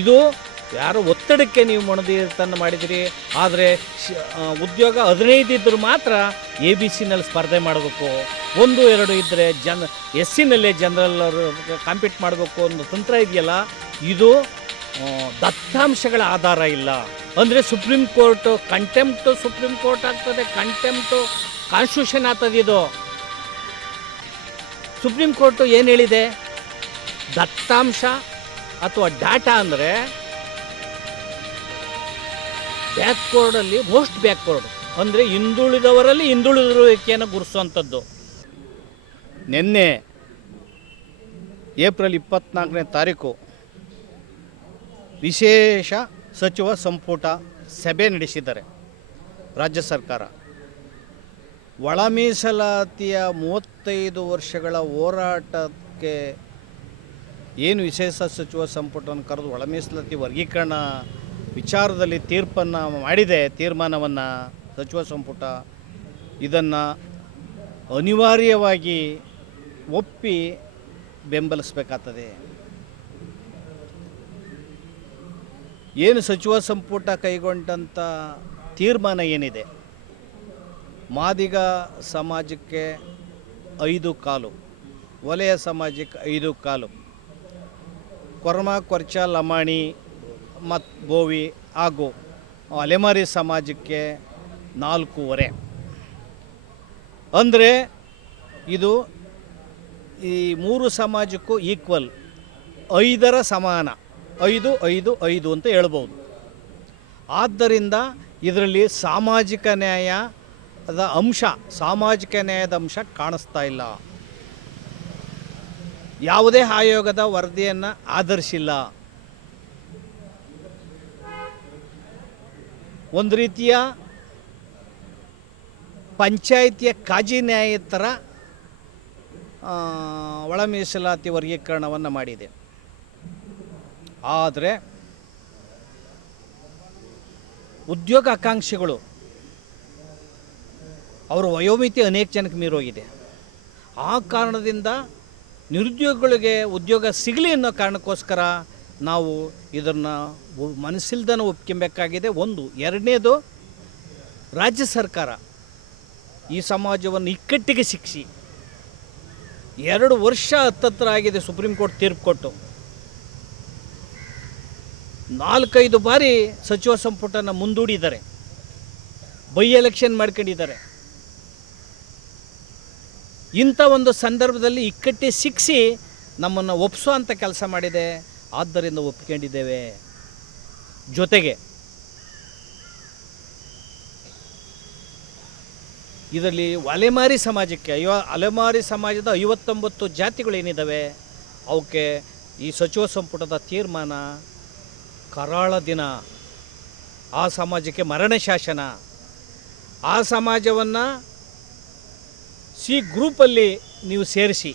ಇದು ಯಾರೋ ಒತ್ತಡಕ್ಕೆ ನೀವು ಮಣದಿರ್ತನ್ನು ಮಾಡಿದಿರಿ. ಆದರೆ ಉದ್ಯೋಗ 15 ಇದ್ದರೂ ಮಾತ್ರ ABC ನಲ್ಲಿ ಸ್ಪರ್ಧೆ ಮಾಡಬೇಕು, 1-2 ಇದ್ದರೆ SC ನಲ್ಲೇ ಜನರಲ್ ಅವರು ಕಾಂಪೀಟ್ ಮಾಡಬೇಕು ಅನ್ನೋ ತಂತ್ರ ಇದೆಯಲ್ಲ, ಇದು ದತ್ತಾಂಶಗಳ ಆಧಾರ ಇಲ್ಲ. ಅಂದರೆ ಸುಪ್ರೀಂ ಕೋರ್ಟು ಕಂಟೆಂಪ್ಟು ಸುಪ್ರೀಂ ಕೋರ್ಟ್ ಆಗ್ತದೆ, ಕಂಟೆಂಪ್ಟು ಕಾನ್ಸ್ಟಿಟ್ಯೂಷನ್ ಆಗ್ತದೆ. ಇದು ಸುಪ್ರೀಂ ಕೋರ್ಟು ಏನು ಹೇಳಿದೆ? ದತ್ತಾಂಶ ಅಥವಾ ಡಾಟಾ ಅಂದರೆ ಬ್ಯಾಕ್ವರ್ಡಲ್ಲಿ ಮೋಸ್ಟ್ ಬ್ಯಾಕ್ವರ್ಡ್, ಅಂದರೆ ಹಿಂದುಳಿದವರಲ್ಲಿ ಹಿಂದುಳಿದಿರುವಿಕೆಯನ್ನು ಗುರುಸುವಂಥದ್ದು. ನಿನ್ನೆ ಏಪ್ರಿಲ್ 24ನೇ ತಾರೀಕು ವಿಶೇಷ ಸಚಿವ ಸಂಪುಟ ಸಭೆ ನಡೆಸಿದ್ದಾರೆ ರಾಜ್ಯ ಸರ್ಕಾರ. ಒಳ ಮೀಸಲಾತಿಯ 35 ವರ್ಷಗಳ ಹೋರಾಟಕ್ಕೆ ಏನು ವಿಶೇಷ ಸಚಿವ ಸಂಪುಟವನ್ನು ಕರೆದು ಒಳ ಮೀಸಲಾತಿ ವರ್ಗೀಕರಣ ವಿಚಾರದಲ್ಲಿ ತೀರ್ಮಾನವನ್ನು ಸಚಿವ ಸಂಪುಟ ಇದನ್ನು ಅನಿವಾರ್ಯವಾಗಿ ಒಪ್ಪಿ ಬೆಂಬಲಿಸಬೇಕಾಗ್ತದೆ. ಏನು ಸಚಿವ ಸಂಪುಟ ಕೈಗೊಂಡಂಥ ತೀರ್ಮಾನ ಏನಿದೆ, ಮಾದಿಗ ಸಮಾಜಕ್ಕೆ 5 ಕಾಲು, ವಲಯ ಸಮಾಜಕ್ಕೆ 5 ಕಾಲು, ಕೊರ್ಮ ಕೊರ್ಚ ಲಮಾಣಿ ಮತ್ತು ಬೋವಿ ಹಾಗೂ ಅಲೆಮಾರಿ ಸಮಾಜಕ್ಕೆ 4.5. ಅಂದರೆ ಇದು ಈ 3 ಸಮಾಜಕ್ಕೂ ಈಕ್ವಲ್, 5ರ ಸಮಾನ, 5 ಅಂತ ಹೇಳ್ಬೋದು. ಆದ್ದರಿಂದ ಇದರಲ್ಲಿ ಸಾಮಾಜಿಕ ನ್ಯಾಯದ ಅಂಶ ಕಾಣಿಸ್ತಾ ಇಲ್ಲ. ಯಾವುದೇ ಆಯೋಗದ ವರದಿಯನ್ನು ಆಧರಿಸಿಲ್ಲ. ಒಂದು ರೀತಿಯ ಪಂಚಾಯಿತಿಯ ಕಾಜಿ ನ್ಯಾಯ ಥರ ಒಳ ಮೀಸಲಾತಿ ವರ್ಗೀಕರಣವನ್ನು ಮಾಡಿದೆ. ಆದರೆ ಉದ್ಯೋಗ ಆಕಾಂಕ್ಷಿಗಳು ಅವರ ವಯೋಮಿತಿ ಅನೇಕ ಜನಕ್ಕೆ ಮೀರೋಗಿದೆ. ಆ ಕಾರಣದಿಂದ ನಿರುದ್ಯೋಗಿಗಳಿಗೆ ಉದ್ಯೋಗ ಸಿಗಲಿ ಅನ್ನೋ ಕಾರಣಕ್ಕೋಸ್ಕರ ನಾವು ಇದನ್ನು ಮನಸ್ಸಿಲ್ದನ ಒಪ್ಕೊಬೇಕಾಗಿದೆ. ಒಂದು. ಎರಡನೇದು, ರಾಜ್ಯ ಸರ್ಕಾರ ಈ ಸಮಾಜವನ್ನು ಇಕ್ಕಟ್ಟಿಗೆ ಶಿಕ್ಷಿ 2 ವರ್ಷ ಹತ್ತತ್ರ ಆಗಿದೆ ಸುಪ್ರೀಂ ಕೋರ್ಟ್ ತೀರ್ಪು ಕೊಟ್ಟು. 4-5 ಬಾರಿ ಸಚಿವ ಸಂಪುಟನ ಮುಂದೂಡಿದ್ದಾರೆ, ಬೈ ಎಲೆಕ್ಷನ್ ಮಾಡ್ಕೊಂಡಿದ್ದಾರೆ. ಇಂಥ ಒಂದು ಸಂದರ್ಭದಲ್ಲಿ ಇಕ್ಕಟ್ಟೆ ಶಿಕ್ಷಿ ನಮ್ಮನ್ನು ಒಪ್ಪಿಸುವಂಥ ಕೆಲಸ ಮಾಡಿದೆ. ಆದ್ದರಿಂದ ಒಪ್ಕೊಂಡಿದ್ದೇವೆ. ಜೊತೆಗೆ ಇದರಲ್ಲಿ ಅಲೆಮಾರಿ ಸಮಾಜಕ್ಕೆ ಅಲೆಮಾರಿ ಸಮಾಜದ 59 ಜಾತಿಗಳೇನಿದ್ದಾವೆ ಅವಕ್ಕೆ ಈ ಸಚಿವ ಸಂಪುಟದ ತೀರ್ಮಾನ ಕರಾಳ ದಿನ. ಆ ಸಮಾಜಕ್ಕೆ ಮರಣ ಶಾಸನ. ಆ ಸಮಾಜವನ್ನು ಸಿ ಗ್ರೂಪಲ್ಲಿ ನೀವು ಸೇರಿಸಿ,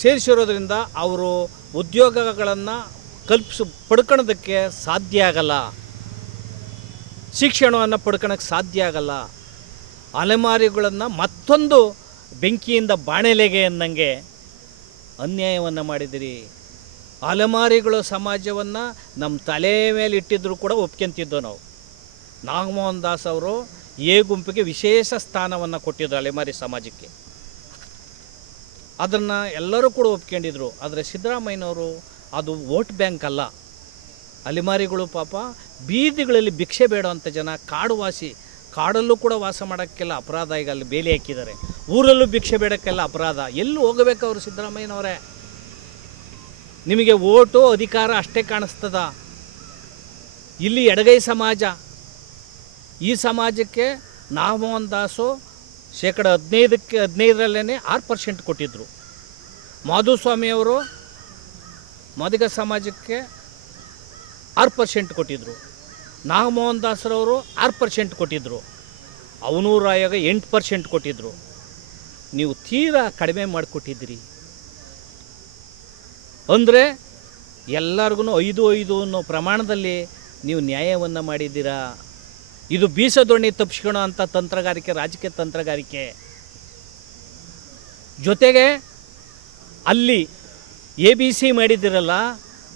ಸೇರಿಸಿರೋದ್ರಿಂದ ಅವರು ಉದ್ಯೋಗಗಳನ್ನು ಪಡ್ಕೊಳ್ಳೋದಕ್ಕೆ ಸಾಧ್ಯ ಆಗಲ್ಲ, ಶಿಕ್ಷಣವನ್ನು ಪಡ್ಕೊಳ್ಳೋಕ್ಕೆ ಸಾಧ್ಯ ಆಗಲ್ಲ. ಅಲೆಮಾರಿಗಳನ್ನು ಮತ್ತೊಂದು ಬೆಂಕಿಯಿಂದ ಬಾಣಲೆಗೆ ಅನ್ನಂಗೆ ಅನ್ಯಾಯವನ್ನು ಮಾಡಿದಿರಿ. ಅಲೆಮಾರಿಗಳು ಸಮಾಜವನ್ನು ನಮ್ಮ ತಲೆ ಮೇಲೆ ಇಟ್ಟಿದ್ದರೂ ಕೂಡ ಒಪ್ಕೊಂತಿದ್ದೋ ನಾವು. ನಾಗಮೋಹನ್ ದಾಸ್ ಅವರು ಎ ಗುಂಪಿಗೆ ವಿಶೇಷ ಸ್ಥಾನವನ್ನು ಕೊಟ್ಟಿದ್ದರು ಅಲೆಮಾರಿ ಸಮಾಜಕ್ಕೆ. ಅದನ್ನು ಎಲ್ಲರೂ ಕೂಡ ಒಪ್ಕೊಂಡಿದ್ರು. ಆದರೆ ಸಿದ್ದರಾಮಯ್ಯನವರು ಅದು ವೋಟ್ ಬ್ಯಾಂಕ್ ಅಲ್ಲ. ಅಲೆಮಾರಿಗಳು ಪಾಪ ಬೀದಿಗಳಲ್ಲಿ ಭಿಕ್ಷೆ ಬೇಡೋವಂಥ ಜನ, ಕಾಡಲ್ಲೂ ಕೂಡ ವಾಸ ಮಾಡೋಕ್ಕೆಲ್ಲ ಅಪರಾಧ. ಈಗ ಅಲ್ಲಿ ಬೇಲಿ ಹಾಕಿದ್ದಾರೆ. ಊರಲ್ಲೂ ಭಿಕ್ಷೆ ಬೇಡೋಕ್ಕೆಲ್ಲ ಅಪರಾಧ. ಎಲ್ಲಿ ಹೋಗಬೇಕು ಅವರು ಸಿದ್ದರಾಮಯ್ಯನವರೇ? ನಿಮಗೆ ಓಟು ಅಧಿಕಾರ ಅಷ್ಟೇ ಕಾಣಿಸ್ತದ. ಇಲ್ಲಿ ಎಡಗೈ ಸಮಾಜ, ಈ ಸಮಾಜಕ್ಕೆ ನಾಗಮೋಹನ್ ದಾಸು 15%ರಲ್ಲೇ 6% ಕೊಟ್ಟಿದ್ದರು. ಮಾಧುಸ್ವಾಮಿಯವರು ಮಾದಿಗ ಸಮಾಜಕ್ಕೆ 6% ಕೊಟ್ಟಿದ್ದರು. ನಾಗಮೋಹನ್ ದಾಸರವರು 6% ಕೊಟ್ಟಿದ್ದರು. ಅವನೂರು ಆಯೋಗ 8% ಕೊಟ್ಟಿದ್ದರು. ನೀವು ತೀರಾ ಕಡಿಮೆ ಮಾಡಿಕೊಟ್ಟಿದ್ದೀರಿ. ಅಂದರೆ ಎಲ್ಲರಿಗೂ 5 ಅನ್ನೋ ಪ್ರಮಾಣದಲ್ಲಿ ನೀವು ನ್ಯಾಯವನ್ನು ಮಾಡಿದ್ದೀರಾ. ಇದು ಬೀಸದೊಣ್ಣೆ ತಪ್ಪಿಸ್ಕೊಳ್ಳೋ ಅಂಥ ತಂತ್ರಗಾರಿಕೆ, ರಾಜಕೀಯ ತಂತ್ರಗಾರಿಕೆ. ಜೊತೆಗೆ ಅಲ್ಲಿ ABC ಮಾಡಿದ್ದೀರಲ್ಲ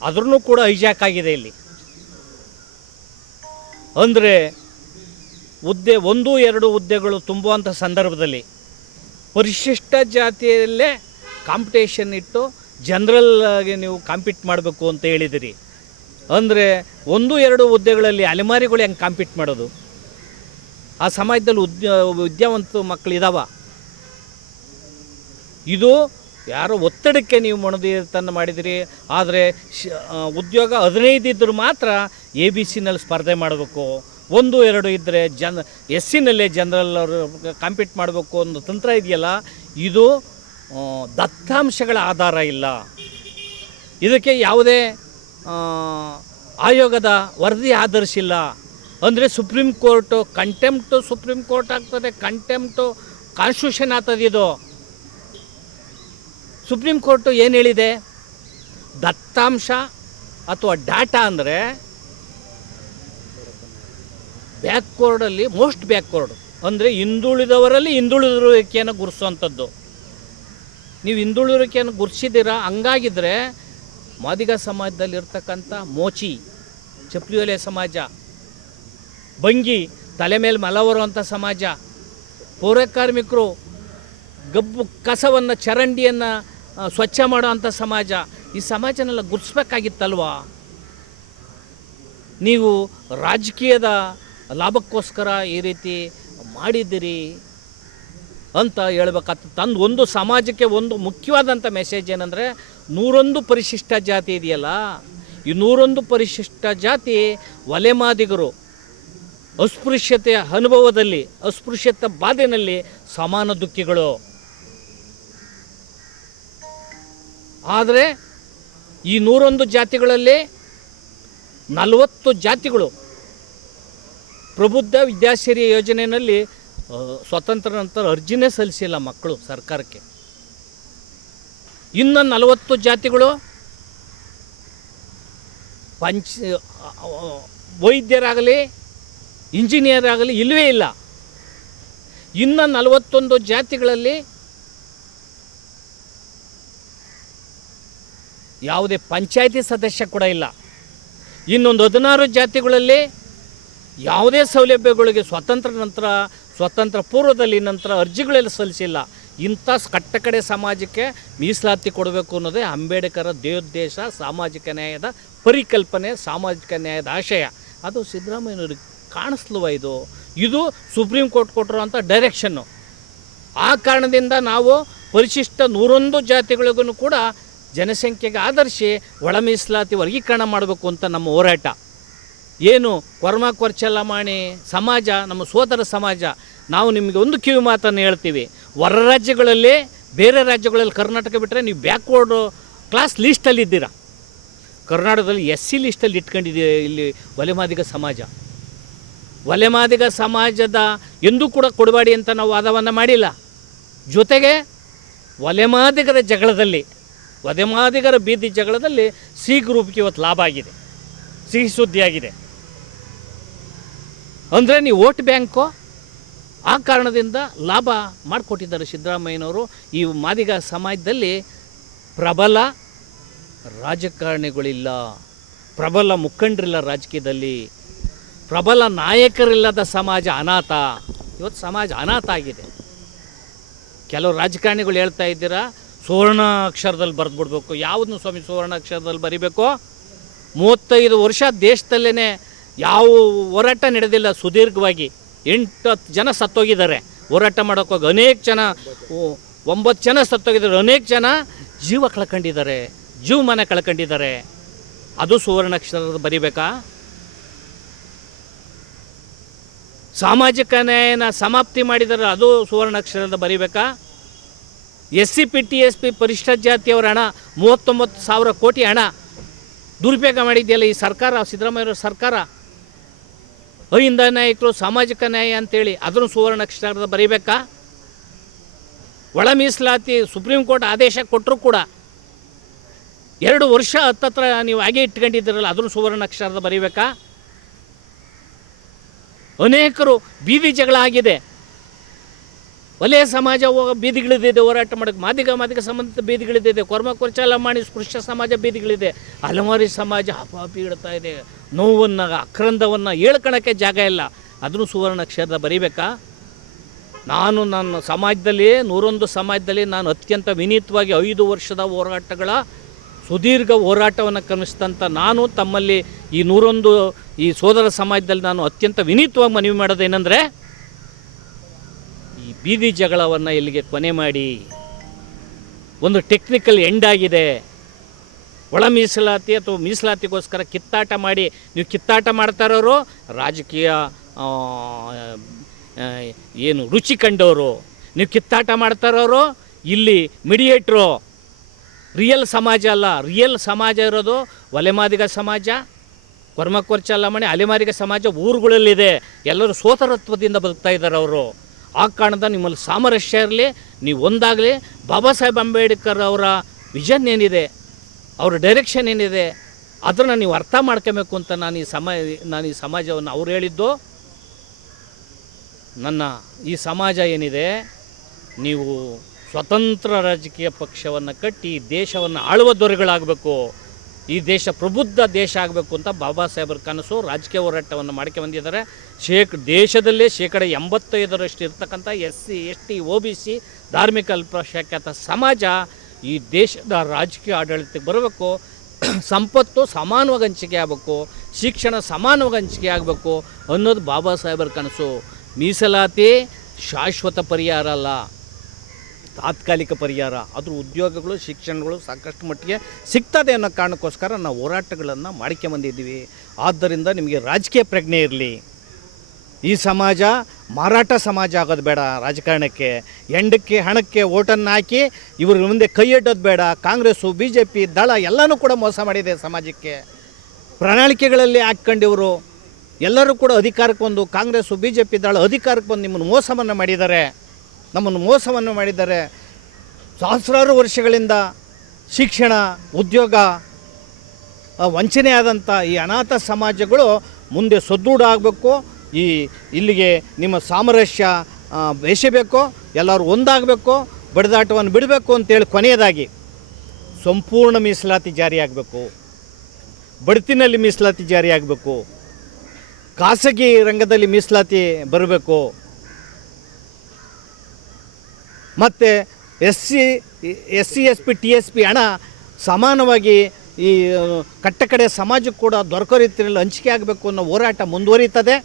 ಅದ್ರೂ ಕೂಡ ಹೈಜಾಕ್ ಆಗಿದೆ ಇಲ್ಲಿ. ಅಂದರೆ ಹುದ್ದೆ 1-2 ಹುದ್ದೆಗಳು ತುಂಬುವಂಥ ಸಂದರ್ಭದಲ್ಲಿ ಪರಿಶಿಷ್ಟ ಜಾತಿಯಲ್ಲೇ ಕಾಂಪಿಟೇಷನ್ ಇಟ್ಟು ಜನರಲ್ಗೆ ನೀವು ಕಾಂಪೀಟ್ ಮಾಡಬೇಕು ಅಂತ ಹೇಳಿದಿರಿ. ಅಂದರೆ 1-2 ಹುದ್ದೆಗಳಲ್ಲಿ ಅಲೆಮಾರಿಗಳು ಹೆಂಗೆ ಕಾಂಪೀಟ್ ಮಾಡೋದು? ಆ ಸಮಾಜದಲ್ಲಿ ವಿದ್ಯಾವಂತ ಮಕ್ಕಳು ಇದ್ದಾವ. ಇದು ಯಾರೋ ಒತ್ತಡಕ್ಕೆ ನೀವು ಮನೋಧೈರ್ಯತನ ಮಾಡಿದಿರಿ. ಆದರೆ ಉದ್ಯೋಗ 15 ಇದ್ದರೂ ಮಾತ್ರ ABC-ನಲ್ಲಿ ಸ್ಪರ್ಧೆ ಮಾಡಬೇಕು, 1-2 ಇದ್ದರೆ SC-ನಲ್ಲೇ ಜನರಲ್ ಅವರು ಕಾಂಪೀಟ್ ಮಾಡಬೇಕು ಅನ್ನೋ ತಂತ್ರ ಇದೆಯಲ್ಲ, ಇದು ದತ್ತಾಂಶಗಳ ಆಧಾರ ಇಲ್ಲ. ಇದಕ್ಕೆ ಯಾವುದೇ ಆಯೋಗದ ವರದಿ ಆಧರಿಸಿಲ್ಲ. ಅಂದರೆ ಸುಪ್ರೀಂ ಕೋರ್ಟು ಕಂಟೆಂಪ್ಟು ಸುಪ್ರೀಂ ಕೋರ್ಟ್ ಆಗ್ತದೆ, ಕಂಟೆಂಪ್ಟು ಕಾನ್ಸ್ಟಿಟ್ಯೂಷನ್ ಆಗ್ತದೆ. ಇದು ಸುಪ್ರೀಂ ಕೋರ್ಟು ಏನು ಹೇಳಿದೆ? ದತ್ತಾಂಶ ಅಥವಾ ಡಾಟಾ ಅಂದರೆ ಬ್ಯಾಕ್ವರ್ಡಲ್ಲಿ ಮೋಸ್ಟ್ ಬ್ಯಾಕ್ವರ್ಡ್, ಅಂದರೆ ಹಿಂದುಳಿದವರಲ್ಲಿ ಹಿಂದುಳಿದಿರುವಿಕೆಯನ್ನು ಗುರುಸುವಂಥದ್ದು. ನೀವು ಹಿಂದುಳಿರುವಿಕೆಯನ್ನು ಗುರುಸಿದ್ದೀರಾ. ಹಂಗಾಗಿದ್ದರೆ ಮಾದಿಗ ಸಮಾಜದಲ್ಲಿರ್ತಕ್ಕಂಥ ಮೋಚಿ, ಚಪ್ಲಿಯೊಲೆ ಸಮಾಜ, ಬಂಗಿ, ತಲೆ ಮೇಲೆ ಮಲ ಬರುವಂಥ ಸಮಾಜ, ಪೌರಕಾರ್ಮಿಕರು ಗಬ್ಬು ಕಸವನ್ನು ಚರಂಡಿಯನ್ನು ಸ್ವಚ್ಛ ಮಾಡುವಂಥ ಸಮಾಜ, ಈ ಸಮಾಜನೆಲ್ಲ ಗುರುತಿಸ್ಬೇಕಾಗಿತ್ತಲ್ವಾ? ನೀವು ರಾಜಕೀಯದ ಲಾಭಕ್ಕೋಸ್ಕರ ಈ ರೀತಿ ಮಾಡಿದ್ದೀರಿ ಅಂತ ಹೇಳ್ಬೇಕಾಗ್ತದೆ. ತಂದು ಒಂದು ಸಮಾಜಕ್ಕೆ ಒಂದು ಮುಖ್ಯವಾದಂಥ ಮೆಸೇಜ್ ಏನಂದರೆ, 101 ಪರಿಶಿಷ್ಟ ಜಾತಿ ಇದೆಯಲ್ಲ, ಈ 101 ಪರಿಶಿಷ್ಟ ಜಾತಿ ಒಲೆಮಾದಿಗರು ಅಸ್ಪೃಶ್ಯತೆಯ ಅನುಭವದಲ್ಲಿ, ಅಸ್ಪೃಶ್ಯತೆ ಬಾಧೆಯಲ್ಲಿ ಸಮಾನ ದುಃಖಿಗಳು. ಆದರೆ ಈ 101 ಜಾತಿಗಳಲ್ಲಿ 40 ಜಾತಿಗಳು ಪ್ರಬುದ್ಧ ವಿದ್ಯಾಸಿರಿ ಯೋಜನೆಯಲ್ಲಿ ಸ್ವತಂತ್ರ ನಂತರ ಅರ್ಜಿನೇ ಸಲ್ಲಿಸಿಲ್ಲ ಮಕ್ಕಳು ಸರ್ಕಾರಕ್ಕೆ. ಇನ್ನು 40 ಜಾತಿಗಳು ವೈದ್ಯರಾಗಲಿ ಇಂಜಿನಿಯರ್ ಆಗಲಿ ಇಲ್ಲವೇ ಇಲ್ಲ. ಇನ್ನು 41 ಜಾತಿಗಳಲ್ಲಿ ಯಾವುದೇ ಪಂಚಾಯತಿ ಸದಸ್ಯ ಕೂಡ ಇಲ್ಲ. ಇನ್ನೊಂದು 16 ಜಾತಿಗಳಲ್ಲಿ ಯಾವುದೇ ಸೌಲಭ್ಯಗಳಿಗೆ ಸ್ವಾತಂತ್ರ್ಯ ನಂತರ, ಸ್ವಾತಂತ್ರ್ಯ ಪೂರ್ವದಲ್ಲಿ ನಂತರ ಅರ್ಜಿಗಳೆಲ್ಲ ಸಲ್ಲಿಸಿಲ್ಲ. ಇಂಥ ಕಟ್ಟಕಡೆ ಸಮಾಜಕ್ಕೆ ಮೀಸಲಾತಿ ಕೊಡಬೇಕು ಅನ್ನೋದೇ ಅಂಬೇಡ್ಕರ ದೇವೋದ್ದೇಶ, ಸಾಮಾಜಿಕ ನ್ಯಾಯದ ಪರಿಕಲ್ಪನೆ, ಸಾಮಾಜಿಕ ನ್ಯಾಯದ ಆಶಯ. ಅದು ಸಿದ್ದರಾಮಯ್ಯನವ್ರಿಗೆ ಕಾಣಿಸ್ಲುವ ಇದು ಸುಪ್ರೀಂ ಕೋರ್ಟ್ ಕೊಟ್ಟಿರುವಂಥ ಡೈರೆಕ್ಷನ್ನು. ಆ ಕಾರಣದಿಂದ ನಾವು ಪರಿಶಿಷ್ಟ 101 ಜಾತಿಗಳಿಗೂ ಕೂಡ ಜನಸಂಖ್ಯೆಗೆ ಆಧರಿಸಿ ಒಳ ಮೀಸಲಾತಿ ವರ್ಗೀಕರಣ ಮಾಡಬೇಕು ಅಂತ ನಮ್ಮ ಹೋರಾಟ. ಏನು ಕೊರ್ಮ ಕೊರ್ಚೆಲ್ಲ ಮಾಡಿ ಸಮಾಜ, ನಮ್ಮ ಸೋದರ ಸಮಾಜ, ನಾವು ನಿಮಗೆ ಒಂದು ಕಿವಿ ಮಾತನ್ನು ಹೇಳ್ತೀವಿ. ಹೊರ ರಾಜ್ಯಗಳಲ್ಲಿ, ಬೇರೆ ರಾಜ್ಯಗಳಲ್ಲಿ ಕರ್ನಾಟಕ ಬಿಟ್ಟರೆ ನೀವು ಬ್ಯಾಕ್ವರ್ಡ್ ಕ್ಲಾಸ್ ಲೀಸ್ಟಲ್ಲಿದ್ದೀರ. ಕರ್ನಾಟಕದಲ್ಲಿ SC ಲೀಸ್ಟಲ್ಲಿ ಇಟ್ಕೊಂಡಿದ್ದೀವಿ ಇಲ್ಲಿ ಒಲೆಮಾದಿಗ ಸಮಾಜ. ಒಲೆಮಾದಿಗ ಸಮಾಜದ ಎಂದೂ ಕೂಡ ಕೊಡಬೇಡಿ ಅಂತ ನಾವು ವಾದವನ್ನು ಮಾಡಿಲ್ಲ. ಜೊತೆಗೆ ಒಲೆಮಾದಿಗರ ಜಗಳದಲ್ಲಿ, ಒಲೆಮಾದಿಗರ ಬೀದಿ ಜಗಳದಲ್ಲಿ C ಗ್ರೂಪ್ಗೆ ಇವತ್ತು ಲಾಭ ಆಗಿದೆ, ಸಿಹಿ ಸುದ್ದಿಯಾಗಿದೆ. ಅಂದರೆ ನೀವು ವೋಟ್ ಬ್ಯಾಂಕು, ಆ ಕಾರಣದಿಂದ ಲಾಭ ಮಾಡಿಕೊಟ್ಟಿದ್ದಾರೆ ಸಿದ್ದರಾಮಯ್ಯನವರು. ಈ ಮಾದಿಗ ಸಮಾಜದಲ್ಲಿ ಪ್ರಬಲ ರಾಜಕಾರಣಿಗಳಿಲ್ಲ, ಪ್ರಬಲ ಮುಖಂಡರಿಲ್ಲ, ರಾಜಕೀಯದಲ್ಲಿ ಪ್ರಬಲ ನಾಯಕರಿಲ್ಲದ ಸಮಾಜ ಅನಾಥ. ಇವತ್ತು ಸಮಾಜ ಅನಾಥ ಆಗಿದೆ. ಕೆಲವು ರಾಜಕಾರಣಿಗಳು ಹೇಳ್ತಾ ಇದ್ದೀರಾ ಸುವರ್ಣ ಅಕ್ಷರದಲ್ಲಿ ಬರೆದ್ಬಿಡ್ಬೇಕು. ಯಾವುದನ್ನು ಸ್ವಾಮಿ ಸುವರ್ಣ ಅಕ್ಷರದಲ್ಲಿ ಬರಿಬೇಕು? 35 ವರ್ಷ ದೇಶದಲ್ಲೇ ಯಾವ ಹೋರಾಟ ನಡೆದಿಲ್ಲ ಸುದೀರ್ಘವಾಗಿ. 8-10 ಜನ ಸತ್ತೋಗಿದ್ದಾರೆ ಹೋರಾಟ ಮಾಡೋಕ್ಕೋಗಿ. ಅನೇಕ ಜನ 9 ಜನ ಸತ್ತೋಗಿದ್ದಾರೆ. ಅನೇಕ ಜನ ಜೀವ ಕಳ್ಕೊಂಡಿದ್ದಾರೆ, ಜೀವಮಾನ ಕಳ್ಕೊಂಡಿದ್ದಾರೆ. ಅದು ಸುವರ್ಣ ಅಕ್ಷರದ ಬರಿಬೇಕಾ? ಸಾಮಾಜಿಕ ನ್ಯಾಯನ ಸಮಾಪ್ತಿ ಮಾಡಿದರೆ ಅದು ಸುವರ್ಣ ಅಕ್ಷರದ ಬರಿಬೇಕಾ? SC/PTSP ಪರಿಶಿಷ್ಟ ಜಾತಿಯವರ ಹಣ 39,000 ಕೋಟಿ ಹಣ ದುರುಪಯೋಗ ಮಾಡಿದೆಯಲ್ಲ ಈ ಸರ್ಕಾರ, ಸಿದ್ದರಾಮಯ್ಯವ್ರ ಸರ್ಕಾರ. ಅಹಿಂದ ನಾಯಕರು ಸಾಮಾಜಿಕ ನ್ಯಾಯ ಅಂತೇಳಿ ಅದನ್ನು ಸುವರ್ಣ ಅಕ್ಷರದ ಬರೀಬೇಕಾ? ಒಳ ಮೀಸಲಾತಿ ಸುಪ್ರೀಂ ಕೋರ್ಟ್ ಆದೇಶ ಕೊಟ್ಟರು ಕೂಡ 2 ವರ್ಷ ಹತ್ತತ್ರ ನೀವು ಹಾಗೆ ಇಟ್ಕೊಂಡಿದ್ದೀರಲ್ಲ, ಅದನ್ನು ಸುವರ್ಣ ಅಕ್ಷರದ ಬರೀಬೇಕಾ? ಅನೇಕರು ಬೀದಿ ಜಗಳ ಆಗಿದೆ. ವಲಯ ಸಮಾಜ ಬೀದಿಗಳಿದೆ ಹೋರಾಟ ಮಾಡೋಕ್ಕೆ, ಮಾದಿಗ ಸಂಬಂಧಿತ ಬೀದಿಗಳಿದೆ, ಕೊರ್ಚ ಮಾಡಿ ಸ್ಪೃಶ್ಯ ಸಮಾಜ ಬೀದಿಗಳಿದೆ, ಅಲೆಮಾರಿ ಸಮಾಜ ಹಪಾಪಿ ಇಡ್ತಾ ಇದೆ, ನೋವನ್ನು ಆಕ್ರಂದವನ್ನು ಹೇಳ್ಕೊಳಕ್ಕೆ ಜಾಗ ಇಲ್ಲ. ಅದನ್ನು ಸುವರ್ಣ ಅಕ್ಷರದ ಬರೀಬೇಕಾ? ನಾನು ನನ್ನ ಸಮಾಜದಲ್ಲಿ 101 ಸಮಾಜದಲ್ಲಿ ನಾನು ಅತ್ಯಂತ ವಿನೀತವಾಗಿ 5 ವರ್ಷದ ಹೋರಾಟಗಳ ಸುದೀರ್ಘ ಹೋರಾಟವನ್ನು ಕ್ರಮಿಸಿದಂಥ ನಾನು ತಮ್ಮಲ್ಲಿ ಈ 101 ಈ ಸೋದರ ಸಮಾಜದಲ್ಲಿ ನಾನು ಅತ್ಯಂತ ವಿನೀತವಾಗಿ ಮನವಿ ಮಾಡೋದೇನೆಂದರೆ, ಈ ಬೀದಿ ಜಗಳವನ್ನು ಇಲ್ಲಿಗೆ ಕೊನೆ ಮಾಡಿ, ಒಂದು ಟೆಕ್ನಿಕಲ್ ಎಂಡ್ ಆಗಿದೆ. ಒಳ ಮೀಸಲಾತಿ ಅಥವಾ ಮೀಸಲಾತಿಗೋಸ್ಕರ ಕಿತ್ತಾಟ ಮಾಡಿ, ನೀವು ಕಿತ್ತಾಟ ಮಾಡ್ತಾ ಇರೋರು ರಾಜಕೀಯ ಏನು ರುಚಿ ಕಂಡವರು, ನೀವು ಕಿತ್ತಾಟ ಮಾಡ್ತಾ ಇರೋರು ಇಲ್ಲಿ ಮಿಡಿಯೇಟ್ರು. ರಿಯಲ್ ಸಮಾಜ ಅಲ್ಲ, ರಿಯಲ್ ಸಮಾಜ ಇರೋದು ಒಲೆಮಾದಿಗ ಸಮಾಜ, ಕೊರ್ಚ ಅಲೆಮಾರಿಗ ಸಮಾಜ ಊರುಗಳಲ್ಲಿದೆ. ಎಲ್ಲರೂ ಸೋದರತ್ವದಿಂದ ಬದುಕ್ತಾ ಇದ್ದಾರೆ ಅವರು. ಆ ಕಾರಣದ ನಿಮ್ಮಲ್ಲಿ ಸಾಮರಸ್ಯ ಇರಲಿ, ನೀವು ಒಂದಾಗಲಿ. ಬಾಬಾ ಸಾಹೇಬ್ ಅಂಬೇಡ್ಕರ್ ಅವರ ವಿಷನ್ ಏನಿದೆ, ಅವ್ರ ಡೈರೆಕ್ಷನ್ ಏನಿದೆ, ಅದನ್ನು ನೀವು ಅರ್ಥ ಮಾಡ್ಕೋಬೇಕು ಅಂತ ನಾನು ಈ ಸಮಾಜವನ್ನು ಅವ್ರು ಹೇಳಿದ್ದು. ನನ್ನ ಈ ಸಮಾಜ ಏನಿದೆ, ನೀವು ಸ್ವತಂತ್ರ ರಾಜಕೀಯ ಪಕ್ಷವನ್ನು ಕಟ್ಟಿ ದೇಶವನ್ನು ಆಳುವ ದೊರೆಗಳಾಗಬೇಕು, ಈ ದೇಶ ಪ್ರಬುದ್ಧ ದೇಶ ಆಗಬೇಕು ಅಂತ ಬಾಬಾ ಸಾಹೇಬರ ಕನಸು. ರಾಜಕೀಯ ಹೋರಾಟವನ್ನು ಮಾಡ್ಕೊಂಡು ಬಂದಿದ್ದಾರೆ. ದೇಶದಲ್ಲೇ 85% ಇರ್ತಕ್ಕಂಥ SC ST OBC ಧಾರ್ಮಿಕ ಅಲ್ಪಸಂಖ್ಯಾತ ಸಮಾಜ ಈ ದೇಶದ ರಾಜಕೀಯ ಆಡಳಿತಕ್ಕೆ ಬರಬೇಕು. ಸಂಪತ್ತು ಸಮಾನವಾಗಿ ಹಂಚಿಕೆ ಆಗಬೇಕು, ಶಿಕ್ಷಣ ಸಮಾನವಾಗಿ ಹಂಚಿಕೆ ಆಗಬೇಕು ಅನ್ನೋದು ಬಾಬಾ ಸಾಹೇಬರ ಕನಸು. ಮೀಸಲಾತಿ ಶಾಶ್ವತ ಪರಿಹಾರ ಅಲ್ಲ, ತಾತ್ಕಾಲಿಕ ಪರಿಹಾರ. ಅದ್ರ ಉದ್ಯೋಗಗಳು ಶಿಕ್ಷಣಗಳು ಸಾಕಷ್ಟು ಮಟ್ಟಿಗೆ ಸಿಗ್ತದೆ ಅನ್ನೋ ಕಾರಣಕ್ಕೋಸ್ಕರ ನಾವು ಹೋರಾಟಗಳನ್ನು ಮಾಡ್ಕೊಂಬಂದಿದ್ದೀವಿ. ಆದ್ದರಿಂದ ನಿಮಗೆ ರಾಜಕೀಯ ಪ್ರಜ್ಞೆ ಇರಲಿ. ಈ ಸಮಾಜ ಮಾರಾಟ ಸಮಾಜ ಆಗೋದು ಬೇಡ. ರಾಜಕಾರಣಕ್ಕೆ ಎಂಡಕ್ಕೆ ಹಣಕ್ಕೆ ಓಟನ್ನು ಹಾಕಿ ಇವ್ರ ಮುಂದೆ ಕೈ ಎಡ್ಡೋದು ಬೇಡ. ಕಾಂಗ್ರೆಸ್ಸು BJP ದಳ ಎಲ್ಲನೂ ಕೂಡ ಮೋಸ ಮಾಡಿದೆ ಸಮಾಜಕ್ಕೆ. ಪ್ರಣಾಳಿಕೆಗಳಲ್ಲಿ ಹಾಕ್ಕೊಂಡಿವರು ಎಲ್ಲರೂ ಕೂಡ ಅಧಿಕಾರಕ್ಕೆ ಬಂದು, ಕಾಂಗ್ರೆಸ್ಸು BJP ದಳ ಅಧಿಕಾರಕ್ಕೆ ಬಂದು ನಮ್ಮನ್ನು ಮೋಸವನ್ನು ಮಾಡಿದ್ದಾರೆ. ಸಹಸ್ರಾರು ವರ್ಷಗಳಿಂದ ಶಿಕ್ಷಣ ಉದ್ಯೋಗ ವಂಚನೆ ಆದಂಥ ಈ ಅನಾಥ ಸಮಾಜಗಳು ಮುಂದೆ ಸದೃಢ ಆಗಬೇಕು. ಇಲ್ಲಿಗೆ ನಿಮ್ಮ ಸಾಮರಸ್ಯ ಬೆಸೆಬೇಕು, ಎಲ್ಲರೂ ಒಂದಾಗಬೇಕು, ಬಡಿದಾಟವನ್ನು ಬಿಡಬೇಕು ಅಂತೇಳಿ ಕೊನೆಯದಾಗಿ ಸಂಪೂರ್ಣ ಮೀಸಲಾತಿ ಜಾರಿಯಾಗಬೇಕು, ಬಡ್ತಿನಲ್ಲಿ ಮೀಸಲಾತಿ ಜಾರಿಯಾಗಬೇಕು, ಖಾಸಗಿ ರಂಗದಲ್ಲಿ ಮೀಸಲಾತಿ ಬರಬೇಕು, ಮತ್ತು SC ST TSP ಹಣ ಸಮಾನವಾಗಿ ಈ ಕಟ್ಟಕಡೆ ಸಮಾಜಕ್ಕೆ ಕೂಡ ದೊರಕೋ ರೀತಿಯಲ್ಲಿ ಹಂಚಿಕೆ ಆಗಬೇಕು ಅನ್ನೋ ಹೋರಾಟ ಮುಂದುವರಿತದೆ.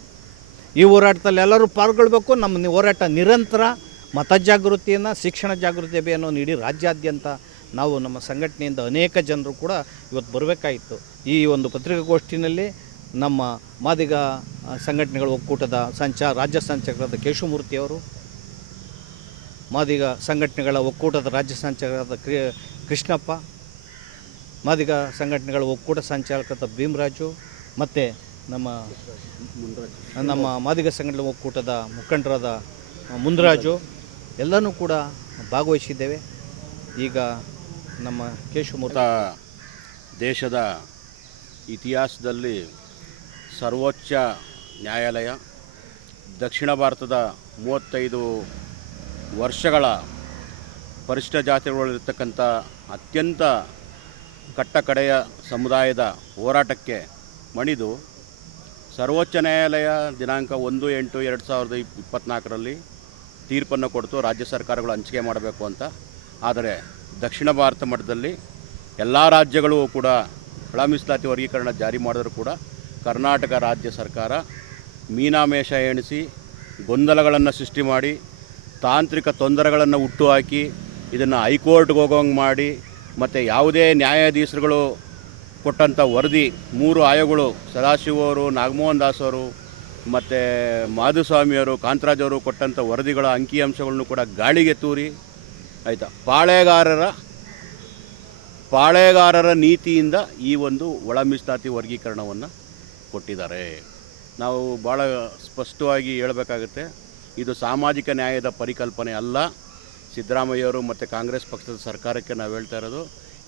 ಈ ಹೋರಾಟದಲ್ಲಿ ಎಲ್ಲರೂ ಪಾಲ್ಗೊಳ್ಬೇಕು. ನಮ್ಮ ಹೋರಾಟ ನಿರಂತರ ಮತಜಾಗೃತಿಯನ್ನು, ಶಿಕ್ಷಣ ಜಾಗೃತಿ ಅಭಿಯಾನವನ್ನು ಇಡೀ ರಾಜ್ಯಾದ್ಯಂತ ನಾವು ನಮ್ಮ ಸಂಘಟನೆಯಿಂದ ಅನೇಕ ಜನರು ಕೂಡ ಇವತ್ತು ಬರಬೇಕಾಯಿತು. ಈ ಒಂದು ಪತ್ರಿಕಾಗೋಷ್ಠಿನಲ್ಲಿ ನಮ್ಮ ಮಾದಿಗ ಸಂಘಟನೆಗಳ ಒಕ್ಕೂಟದ ರಾಜ್ಯ ಸಂಚಾಲಕರಾದ ಕೇಶವಮೂರ್ತಿಯವರು, ಮಾದಿಗ ಸಂಘಟನೆಗಳ ಒಕ್ಕೂಟದ ರಾಜ್ಯ ಸಂಚಾಲಕರಾದ ಕೃಷ್ಣಪ್ಪ, ಮಾದಿಗ ಸಂಘಟನೆಗಳ ಒಕ್ಕೂಟ ಸಂಚಾಲಕರಾದ ಭೀಮರಾಜು, ಮತ್ತು ನಮ್ಮ ಮಾದಿಗ ಸಂಘಟನೆ ಒಕ್ಕೂಟದ ಮುಖಂಡರಾದ ಮುಂದರಾಜು ಎಲ್ಲನೂ ಕೂಡ ಭಾಗವಹಿಸಿದ್ದೇವೆ. ಈಗ ನಮ್ಮ ಕೇಶವಮೂರ್ತಿ ದೇಶದ ಇತಿಹಾಸದಲ್ಲಿ ಸರ್ವೋಚ್ಚ ನ್ಯಾಯಾಲಯ ದಕ್ಷಿಣ ಭಾರತದ 35 ವರ್ಷಗಳ ಪರಿಶಿಷ್ಟ ಜಾತಿಗಳಲ್ಲಿರ್ತಕ್ಕಂಥ ಅತ್ಯಂತ ಕಟ್ಟಕಡೆಯ ಸಮುದಾಯದ ಹೋರಾಟಕ್ಕೆ ಮಣಿದು ಸರ್ವೋಚ್ಚ ನ್ಯಾಯಾಲಯ ದಿನಾಂಕ 1/8/2024 ತೀರ್ಪನ್ನು ಕೊಡ್ತು ರಾಜ್ಯ ಸರ್ಕಾರಗಳು ಹಂಚಿಕೆ ಮಾಡಬೇಕು ಅಂತ. ಆದರೆ ದಕ್ಷಿಣ ಭಾರತ ಮಟ್ಟದಲ್ಲಿ ಎಲ್ಲ ರಾಜ್ಯಗಳು ಕೂಡ ಒಳ ಮೀಸಲಾತಿ ವರ್ಗೀಕರಣ ಜಾರಿ ಮಾಡಿದರೂ ಕೂಡ ಕರ್ನಾಟಕ ರಾಜ್ಯ ಸರ್ಕಾರ ಮೀನಾಮೇಷ ಎಣಿಸಿ ಗೊಂದಲಗಳನ್ನು ಸೃಷ್ಟಿ ಮಾಡಿ ತಾಂತ್ರಿಕ ತೊಂದರೆಗಳನ್ನು ಹುಟ್ಟುಹಾಕಿ ಇದನ್ನು ಹೈಕೋರ್ಟ್ಗೆ ಹೋಗೋಂಗೆ ಮಾಡಿ, ಮತ್ತು ಯಾವುದೇ ನ್ಯಾಯಾಧೀಶರುಗಳು ಕೊಟ್ಟಂಥ ವರದಿ 3 ಆಯೋಗಗಳು ಸದಾಶಿವ ಅವರು, ನಾಗಮೋಹನ್ ದಾಸ್ ಅವರು ಮತ್ತು ಮಾಧುಸ್ವಾಮಿಯವರು, ಕಾಂತರಾಜ್ ಅವರು ಕೊಟ್ಟಂಥ ವರದಿಗಳ ಅಂಕಿಅಂಶಗಳನ್ನು ಕೂಡ ಗಾಳಿಗೆ ತೂರಿ ಆಯಿತಾ ಪಾಳೆಗಾರರ ನೀತಿಯಿಂದ ಈ ಒಂದು ಒಳ ಮೀಸಲಾತಿ ವರ್ಗೀಕರಣವನ್ನು ಕೊಟ್ಟಿದ್ದಾರೆ. ನಾವು ಭಾಳ ಸ್ಪಷ್ಟವಾಗಿ ಹೇಳಬೇಕಾಗುತ್ತೆ, ಇದು ಸಾಮಾಜಿಕ ನ್ಯಾಯದ ಪರಿಕಲ್ಪನೆ ಅಲ್ಲ. ಸಿದ್ದರಾಮಯ್ಯವರು ಮತ್ತು ಕಾಂಗ್ರೆಸ್ ಪಕ್ಷದ ಸರ್ಕಾರಕ್ಕೆ ನಾವು ಹೇಳ್ತಾ ಇರೋದು,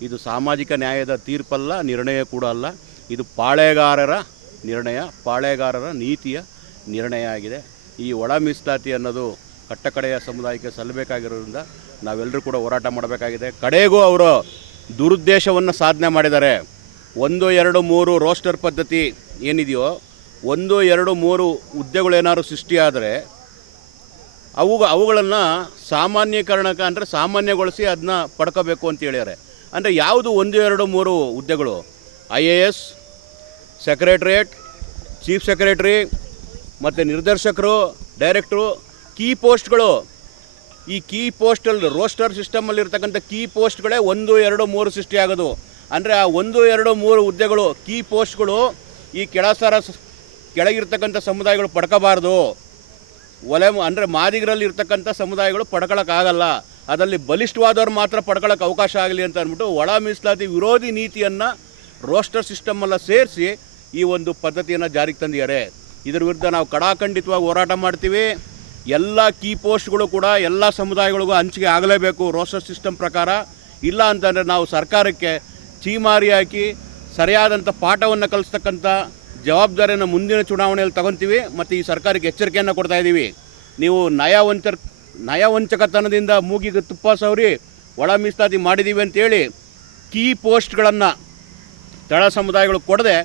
ಇದು ಸಾಮಾಜಿಕ ನ್ಯಾಯದ ತೀರ್ಪಲ್ಲ, ನಿರ್ಣಯ ಕೂಡ ಅಲ್ಲ. ಇದು ಪಾಳೆಗಾರರ ನಿರ್ಣಯ, ಪಾಳೆಗಾರರ ನೀತಿಯ ನಿರ್ಣಯ ಆಗಿದೆ. ಈ ಒಳ ಮೀಸಲಾತಿ ಅನ್ನೋದು ಕಟ್ಟಕಡೆಯ ಸಮುದಾಯಕ್ಕೆ ಸಲ್ಲಬೇಕಾಗಿರೋದ್ರಿಂದ ನಾವೆಲ್ಲರೂ ಕೂಡ ಹೋರಾಟ ಮಾಡಬೇಕಾಗಿದೆ. ಕಡೆಗೂ ಅವರು ದುರುದ್ದೇಶವನ್ನು ಸಾಧನೆ ಮಾಡಿದ್ದಾರೆ. 1, 2, 3 ರೋಸ್ಟರ್ ಪದ್ಧತಿ ಏನಿದೆಯೋ 1, 2, 3 ಹುದ್ದೆಗಳೇನಾದ್ರು ಸೃಷ್ಟಿಯಾದರೆ ಅವುಗಳನ್ನು ಸಾಮಾನ್ಯೀಕರಣಕ್ಕೆ ಅಂದರೆ ಸಾಮಾನ್ಯಗೊಳಿಸಿ ಅದನ್ನ ಪಡ್ಕೋಬೇಕು ಅಂತ ಹೇಳ್ಯಾರೆ. ಅಂದರೆ ಯಾವುದು 1, 2, 3 ಹುದ್ದೆಗಳು? IAS, ಸೆಕ್ರೆಟ್ರಿಯೇಟ್, ಚೀಫ್ ಸೆಕ್ರೆಟ್ರಿ ಮತ್ತು ನಿರ್ದೇಶಕರು, ಡೈರೆಕ್ಟ್ರು, ಕೀ ಪೋಸ್ಟ್ಗಳು. ಈ ಕೀ ಪೋಸ್ಟಲ್ಲಿ ರೋಸ್ಟರ್ ಸಿಸ್ಟಮಲ್ಲಿರ್ತಕ್ಕಂಥ ಕೀ ಪೋಸ್ಟ್ಗಳೇ 1, 2, 3 ಸೃಷ್ಟಿಯಾಗೋದು. ಅಂದರೆ ಆ 1, 2, 3 ಹುದ್ದೆಗಳು ಕೀ ಪೋಸ್ಟ್ಗಳು ಈ ಕೆಳಗಿರ್ತಕ್ಕಂಥ ಸಮುದಾಯಗಳು ಪಡ್ಕೋಬಾರ್ದು. ಅಂದರೆ ಮಾದಿಗರಲ್ಲಿ ಇರ್ತಕ್ಕಂಥ ಸಮುದಾಯಗಳು ಪಡ್ಕೊಳ್ಳೋಕ್ಕಾಗಲ್ಲ, ಅದರಲ್ಲಿ ಬಲಿಷ್ಠವಾದವ್ರು ಮಾತ್ರ ಪಡ್ಕೊಳ್ಳೋಕೆ ಅವಕಾಶ ಆಗಲಿ ಅಂತ ಅಂದ್ಬಿಟ್ಟು ಒಳ ಮೀಸಲಾತಿ ವಿರೋಧಿ ನೀತಿಯನ್ನು ರೋಸ್ಟರ್ ಸಿಸ್ಟಮೆಲ್ಲ ಸೇರಿಸಿ ಈ ಒಂದು ಪದ್ಧತಿಯನ್ನು ಜಾರಿಗೆ ತಂದಿದ್ದಾರೆ. ಇದರ ವಿರುದ್ಧ ನಾವು ಕಡಾಖಂಡಿತವಾಗಿ ಹೋರಾಟ ಮಾಡ್ತೀವಿ. ಎಲ್ಲ ಕೀ ಪೋಸ್ಟ್ಗಳು ಕೂಡ ಎಲ್ಲ ಸಮುದಾಯಗಳಿಗೂ ಹಂಚಿಕೆ ಆಗಲೇಬೇಕು ರೋಸ್ಟರ್ ಸಿಸ್ಟಮ್ ಪ್ರಕಾರ. ಇಲ್ಲ ಅಂತಂದರೆ ನಾವು ಸರ್ಕಾರಕ್ಕೆ ಚೀಮಾರಿ ಹಾಕಿ ಸರಿಯಾದಂಥ ಪಾಠವನ್ನು ಕಲಿಸ್ತಕ್ಕಂಥ ಜವಾಬ್ದಾರಿಯನ್ನು ಮುಂದಿನ ಚುನಾವಣೆಯಲ್ಲಿ ತಗೊತೀವಿ. ಮತ್ತು ಈ ಸರ್ಕಾರಕ್ಕೆ ಎಚ್ಚರಿಕೆಯನ್ನು ಕೊಡ್ತಾ ಇದ್ದೀವಿ. ನೀವು ನಯವಂಚಕತನದಿಂದ ಮೂಗಿಗೆ ತುಪ್ಪ ಸವರಿ ಒಳ ಮೀಸಲಾತಿ ಮಾಡಿದ್ದೀವಿ ಅಂತೇಳಿ ಕೀ ಪೋಸ್ಟ್ಗಳನ್ನು ತಳ ಸಮುದಾಯಗಳು ಕೊಡದೆ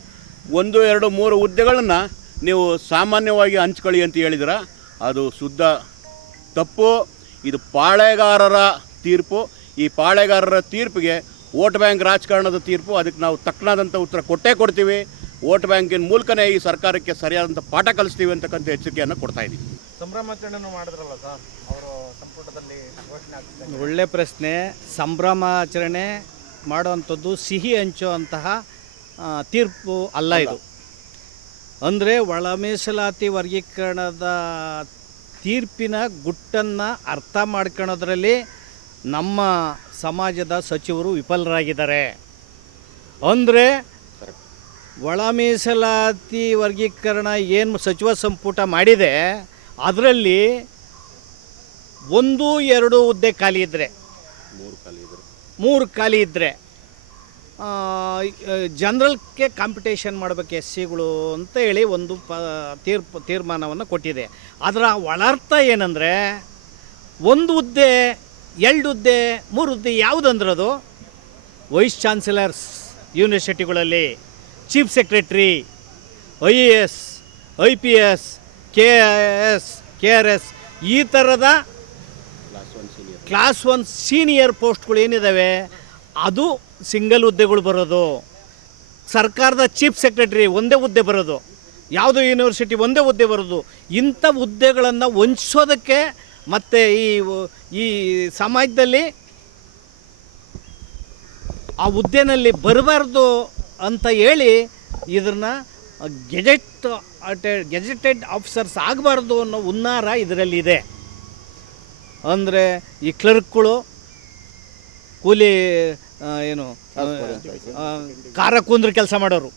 1, 2, 3 ಹುದ್ದೆಗಳನ್ನು ನೀವು ಸಾಮಾನ್ಯವಾಗಿ ಹಂಚ್ಕೊಳ್ಳಿ ಅಂತ ಹೇಳಿದ್ರೆ ಅದು ಶುದ್ಧ ತಪ್ಪು. ಇದು ಪಾಳೆಗಾರರ ತೀರ್ಪು. ಈ ಪಾಳೆಗಾರರ ತೀರ್ಪಿಗೆ ವೋಟ್ ಬ್ಯಾಂಕ್ ರಾಜಕಾರಣದ ತೀರ್ಪು. ಅದಕ್ಕೆ ನಾವು ತಕ್ಕನಾದಂಥ ಉತ್ತರ ಕೊಟ್ಟೇ ಕೊಡ್ತೀವಿ. ವೋಟ್ ಬ್ಯಾಂಕಿನ ಮೂಲಕನೇ ಈ ಸರ್ಕಾರಕ್ಕೆ ಸರಿಯಾದಂಥ ಪಾಠ ಕಲಿಸ್ತೀವಿ ಅಂತಕ್ಕಂಥ ಎಚ್ಚರಿಕೆಯನ್ನು ಕೊಡ್ತಾ ಇದ್ದೀವಿ. ಸಂಭ್ರಮಾಚರಣೆ ಮಾಡಿದ್ರಲ್ಲ ಸರ್ ಅವರು ಸಂಪುಟದಲ್ಲಿ ಘೋಷಣೆ ಆಗ್ತದೆ. ಒಳ್ಳೆ ಪ್ರಶ್ನೆ. ಸಂಭ್ರಮಾಚರಣೆ ಮಾಡುವಂಥದ್ದು ಸಿಹಿ ಹಂಚುವಂತಹ ತೀರ್ಪು ಅಲ್ಲ ಇದು. ಅಂದರೆ ಒಳ ಮೀಸಲಾತಿ ವರ್ಗೀಕರಣದ ತೀರ್ಪಿನ ಗುಟ್ಟನ್ನು ಅರ್ಥ ಮಾಡ್ಕೊಳ್ಳೋದ್ರಲ್ಲಿ ನಮ್ಮ ಸಮಾಜದ ಸಚಿವರು ವಿಫಲರಾಗಿದ್ದಾರೆ. ಅಂದರೆ ಒಳ ಮೀಸಲಾತಿ ವರ್ಗೀಕರಣ ಏನು ಸಚಿವ ಸಂಪುಟ ಮಾಡಿದೆ ಅದರಲ್ಲಿ 1, 2 ಹುದ್ದೆ ಖಾಲಿ ಇದ್ದರೆ 3 ಖಾಲಿ ಇದ್ದರೆ ಜನರಲ್ಗೆ ಕಾಂಪಿಟೇಷನ್ ಮಾಡಬೇಕು SCಗಳು ಅಂತ ಹೇಳಿ ಒಂದು ತೀರ್ಮಾನವನ್ನು ಕೊಟ್ಟಿದೆ. ಅದರ ಒಳರ್ಥ ಏನಂದರೆ 1 ಹುದ್ದೆ 2 ಹುದ್ದೆ 3 ಹುದ್ದೆ ಯಾವುದಂದ್ರೆ ಅದು ವೈಸ್ ಚಾನ್ಸಲರ್ಸ್ ಯೂನಿವರ್ಸಿಟಿಗಳಲ್ಲಿ, chief secretary, IAS, IPS, KIS, KRS ಈ ಥರದ ಕ್ಲಾಸ್ 1 ಸೀನಿಯರ್ ಪೋಸ್ಟ್ಗಳು ಏನಿದ್ದಾವೆ ಅದು ಸಿಂಗಲ್ ಹುದ್ದೆಗಳು ಬರೋದು. ಸರ್ಕಾರದ ಚೀಫ್ ಸೆಕ್ರೆಟ್ರಿ ಒಂದೇ ಹುದ್ದೆ ಬರೋದು, ಯಾವುದೋ ಯೂನಿವರ್ಸಿಟಿ ಒಂದೇ ಹುದ್ದೆ ಬರೋದು. ಇಂಥ ಹುದ್ದೆಗಳನ್ನು ವಂಚಿಸೋದಕ್ಕೆ ಮತ್ತು ಈ ಸಮಾಜದಲ್ಲಿ ಆ ಹುದ್ದೆನಲ್ಲಿ ಬರಬಾರ್ದು ಅಂತ ಹೇಳಿ ಇದನ್ನು ಗೆಜೆಟೆಡ್ ಆಫೀಸರ್ಸ್ ಆಗಬಾರ್ದು ಅನ್ನೋ ಹುನ್ನಾರ ಇದರಲ್ಲಿದೆ. ಅಂದರೆ ಈ ಕ್ಲರ್ಕ್ಗಳು ಕೂಲಿ ಕಾರ ಕುಂದ್ರ ಕೆಲಸ ಮಾಡೋರು,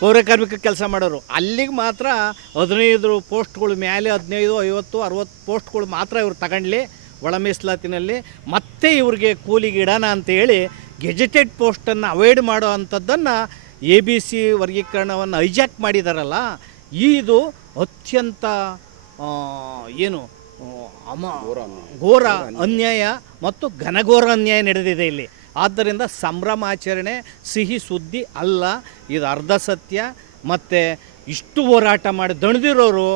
ಪೌರಕಾರ್ಮಿಕ ಕೆಲಸ ಮಾಡೋರು ಅಲ್ಲಿಗೆ ಮಾತ್ರ 15 ಪೋಸ್ಟ್ಗಳು ಮೇಲೆ 15, 50, 60 ಪೋಸ್ಟ್ಗಳು ಮಾತ್ರ ಇವ್ರು ತಗೊಂಡ್ಲಿ ಒಳ ಮೀಸಲಾತಿನಲ್ಲಿ. ಮತ್ತೆ ಇವ್ರಿಗೆ ಕೂಲಿಗೆ ಇಡೋಣ ಅಂತೇಳಿ ಗೆಜೆಟೆಡ್ ಪೋಸ್ಟನ್ನು ಅವಾಯ್ಡ್ ಮಾಡೋ ಅಂಥದ್ದನ್ನು ABC ವರ್ಗೀಕರಣವನ್ನು ಹೈಜಾಕ್ ಮಾಡಿದಾರಲ್ಲ, ಇದು ಅತ್ಯಂತ ಘೋರ ಅನ್ಯಾಯ ಮತ್ತು ಘನಘೋರ ಅನ್ಯಾಯ ನಡೆದಿದೆ ಇಲ್ಲಿ. ಆದ್ದರಿಂದ ಸಂಭ್ರಮಾಚರಣೆ ಸಿಹಿ ಸುದ್ದಿ ಅಲ್ಲ, ಇದು ಅರ್ಧ ಸತ್ಯ. ಮತ್ತು ಇಷ್ಟು ಹೋರಾಟ ಮಾಡಿ ದಣಿದಿರೋರು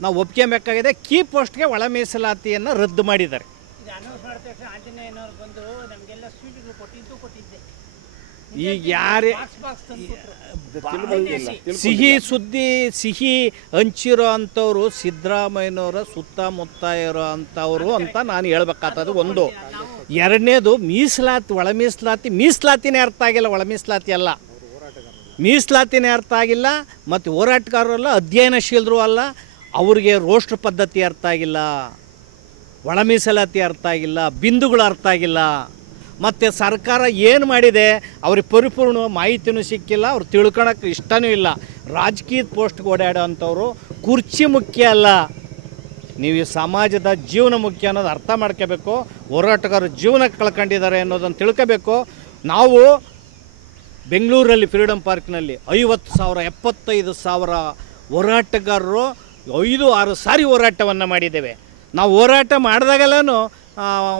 ನಾವು ಒಪ್ಕೊಬೇಕಾಗಿದೆ. ಕೀ ಪೋಸ್ಟ್ಗೆ ಒಳ ಮೀಸಲಾತಿಯನ್ನು ರದ್ದು ಮಾಡಿದ್ದಾರೆ. ಈಗ ಯಾರೇ ಸಿಹಿ ಸುದ್ದಿ ಸಿಹಿ ಹಂಚಿರೋ ಅಂಥವ್ರು ಸಿದ್ದರಾಮಯ್ಯನವರ ಸುತ್ತಮುತ್ತ ಇರೋ ಅಂಥವ್ರು ಅಂತ ನಾನು ಹೇಳ್ಬೇಕಾಗ್ತದೆ. ಒಂದು. ಎರಡನೇದು ಮೀಸಲಾತಿ, ಒಳ ಮೀಸಲಾತಿನೇ ಅರ್ಥ ಆಗಿಲ್ಲ. ಒಳ ಮೀಸಲಾತಿ ಅಲ್ಲ, ಮೀಸಲಾತಿನೇ ಅರ್ಥ ಆಗಿಲ್ಲ. ಮತ್ತು ಹೋರಾಟಗಾರರಲ್ಲ, ಅಧ್ಯಯನಶೀಲರು ಅಲ್ಲ, ಅವ್ರಿಗೆ ರೋಸ್ಟರ್ ಪದ್ಧತಿ ಅರ್ಥ ಆಗಿಲ್ಲ, ಒಳ ಮೀಸಲಾತಿ ಅರ್ಥ ಆಗಿಲ್ಲ, ಬಿಂದುಗಳು ಅರ್ಥ ಆಗಿಲ್ಲ. ಮತ್ತು ಸರ್ಕಾರ ಏನು ಮಾಡಿದೆ ಅವ್ರಿಗೆ ಪರಿಪೂರ್ಣ ಮಾಹಿತಿನೂ ಸಿಕ್ಕಿಲ್ಲ, ಅವ್ರು ತಿಳ್ಕೊಳಕ್ಕೆ ಇಷ್ಟನೂ ಇಲ್ಲ. ರಾಜಕೀಯದ ಪೋಸ್ಟ್ಗೆ ಓಡಾಡೋ ಅಂಥವ್ರು ಕುರ್ಚಿ ಮುಖ್ಯ ಅಲ್ಲ, ನೀವು ಈ ಸಮಾಜದ ಜೀವನ ಮುಖ್ಯ ಅನ್ನೋದು ಅರ್ಥ ಮಾಡ್ಕೋಬೇಕು. ಹೋರಾಟಗಾರರು ಜೀವನ ಕಳ್ಕೊಂಡಿದ್ದಾರೆ ಅನ್ನೋದನ್ನು ತಿಳ್ಕೋಬೇಕು. ನಾವು ಬೆಂಗಳೂರಲ್ಲಿ ಫ್ರೀಡಮ್ ಪಾರ್ಕ್ನಲ್ಲಿ 50,000 75,000 ಹೋರಾಟಗಾರರು 5-6 ಸಾರಿ ಹೋರಾಟವನ್ನು ಮಾಡಿದ್ದೇವೆ. ನಾವು ಹೋರಾಟ ಮಾಡಿದಾಗೆಲ್ಲೂ